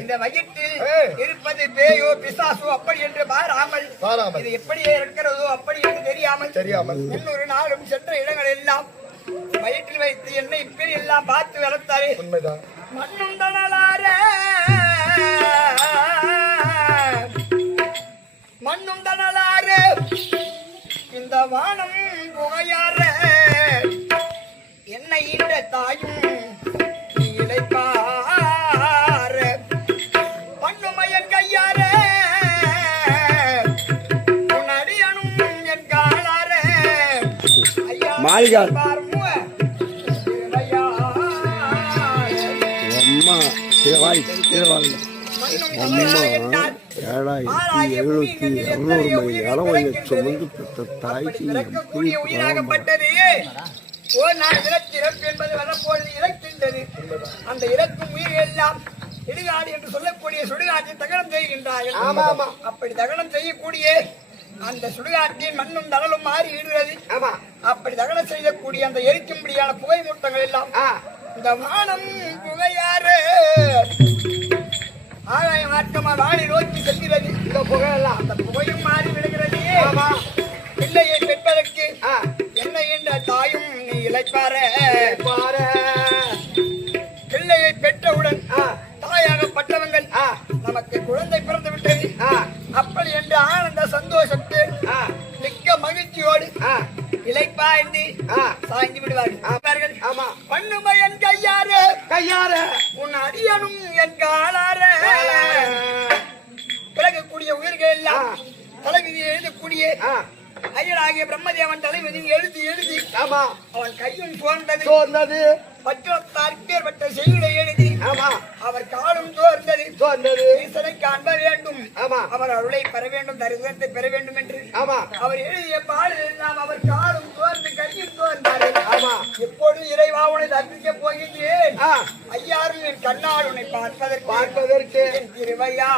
இந்த வயிற்றில் இருப்பது பேயோ பிசாசோ அப்படி என்று பாராமல் இது எப்படியே இருக்கிறதோ அப்படி என்று தெரியாமல் இன்னொரு நாளும் சென்ற இடங்கள் எல்லாம் வயிற்றில் வைத்து என்னை இப்படி எல்லாம் பார்த்து வளர்த்தாரே மண்ணும் தனலார மண்ணும் தனலார இந்த வானம் புகையார என்னை ஈன்ற தாயும் இழைப்பா மாளிகார் அம்மா சிவாய் திருவாள் அம்மா 7700 மணி அளவை சுமந்து பெற்ற தாய்க்கு என்பது வரப்போது இறக்கின்றது. அந்த இறக்கும் உயிர் எல்லாம் இடுகாடு என்று சொல்லக்கூடிய சுடுகாட்டில் தகனம் செய்கின்றார்கள். அப்படி தகனம் செய்யக்கூடிய அந்த சுடுகாட்டின் மண்ணும் தடலும் மாறி இடுகிறது. அப்படி தகனம் செய்யக்கூடிய அந்த எரிக்கும்படியான புகை மூட்டங்கள் எல்லாம் இந்த வானம் புகையாறு ஆகாயம் ஆட்டமா வாழி நோக்கி செல்கிறது. இந்த புகையெல்லாம் அந்த புகையும் மாறி விடுகிறது. பிள்ளையை பெற்பதற்கு என்ன என்ற தாயும் நீ இழைப்பார பிள்ளையை பெற்றவுடன் தாயாகப்பட்டவங்கள் நமக்கு குழந்தை பிறந்து விட்டது அப்படி என்று ஆனந்த சந்தோஷத்தை மிக்க மகிழ்ச்சியோடு இழைப்பாய்ந்து சாய்ந்து விடுவார்கள். பண்ணுமை என் கையார உன் அடியனும் என் காலார பிறகக்கூடிய உயிர்கள் எல்லாம் தலைவிதி எழுதக்கூடிய ஐயனாகிய பிரம்மதேவன் தலைவிதி எழுதி அவன் கையும் சோர்ந்தது பற்றத்தாற்பட்ட செய்தியை எழுதி அவர் காலும் சோர்ந்தது ஈசனை காண்ப வேண்டும் அவர் அருளை பெற வேண்டும் தரிசனத்தை பெற வேண்டும் என்று அவர் எழுதிய பாடல் எல்லாம் அவர் காலும் சோர்ந்து கையும் சோர்ந்தாரு. எப்போது இறைவா உன்னை தரிசிக்க போகின்றேன் ஐயாரும் என் கண்ணால் உன்னை பார்ப்பதற்கு என் திருவையா